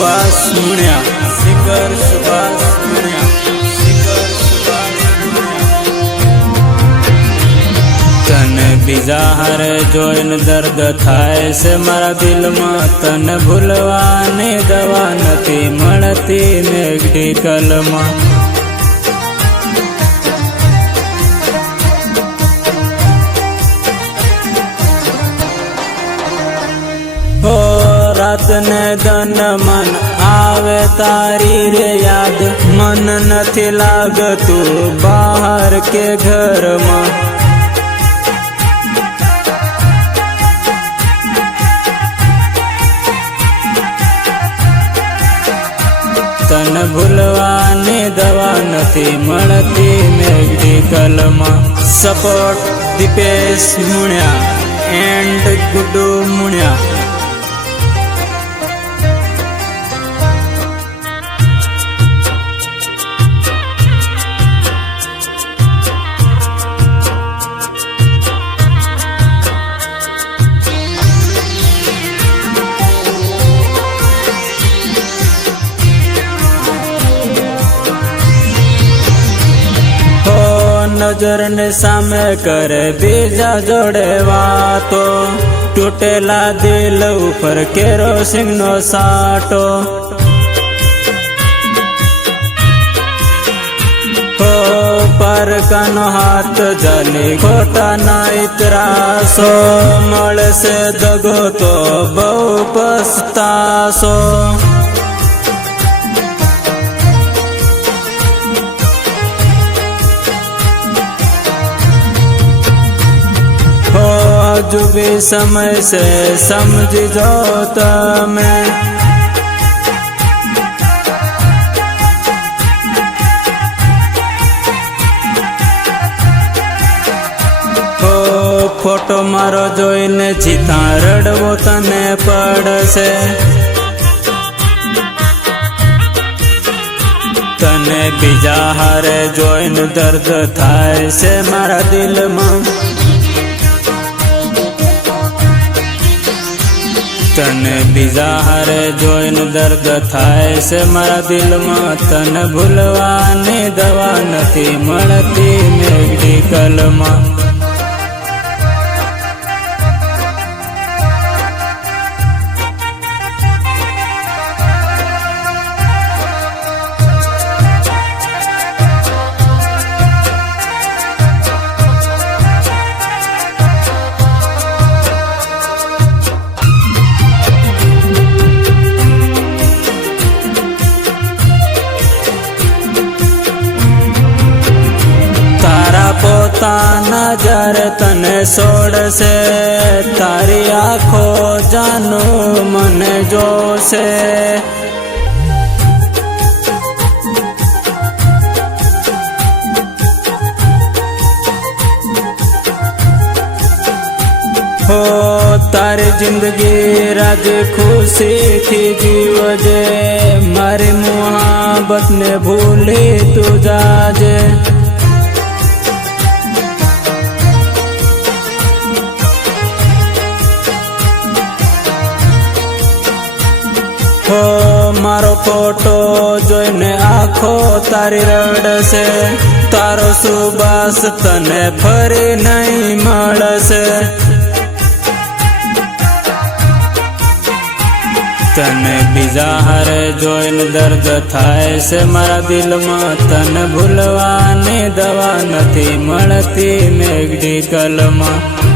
Subhash Muniya, singer Subhash Muniya, singer Subhash Muniya. तने बीजा हारे जोईने दर्द थाय से मारा दिल में, तने भूलवानी दवा नथी मळती मेडिकल में। हो रात ने दन मन आवे तारी रे याद, मन नथी लागतू बाहर के घर में। तन भूलवानी दवा नथी मळती मेडिकल में। Support Dipesh Muniya and Guddu Muniya. नजर ने सामे करे बीजा जोड़े वातो, टूटेला दिल ऊपर केरोसिन नो साटो। हो पर कानो हाथ जली खोटा नाई त्रासो, मळ से दगो तो बहु पछतासो। जो भी समय से समझ जाओ तमें, हो फोटो मारो जोईने जीता रड़वो तने पड़से। तने बीजा हारे जोईने दर्द थाय से मारा दिल में। तने बीजा हारे जोईने दर्द थाय से मारा दिल में। तने भूलवानी दवा नथी मळती मेडिकल में। नजर तने सोड़से, तारी आँखो जानू मन जोसे। हो तारी जिंदगी राज खुशी थी जीवजे, मारी मुहाबत ने भूली तू जाजे। हो मारो फोटो जोईने आँखो तारी रड़से, तारो सुबास तने फरी नहीं मळसे। तने बीजा हारे जोईने दर्द थाय से मारा दिल में। तने भूलवानी दवा नथी मळती मेडिकल में।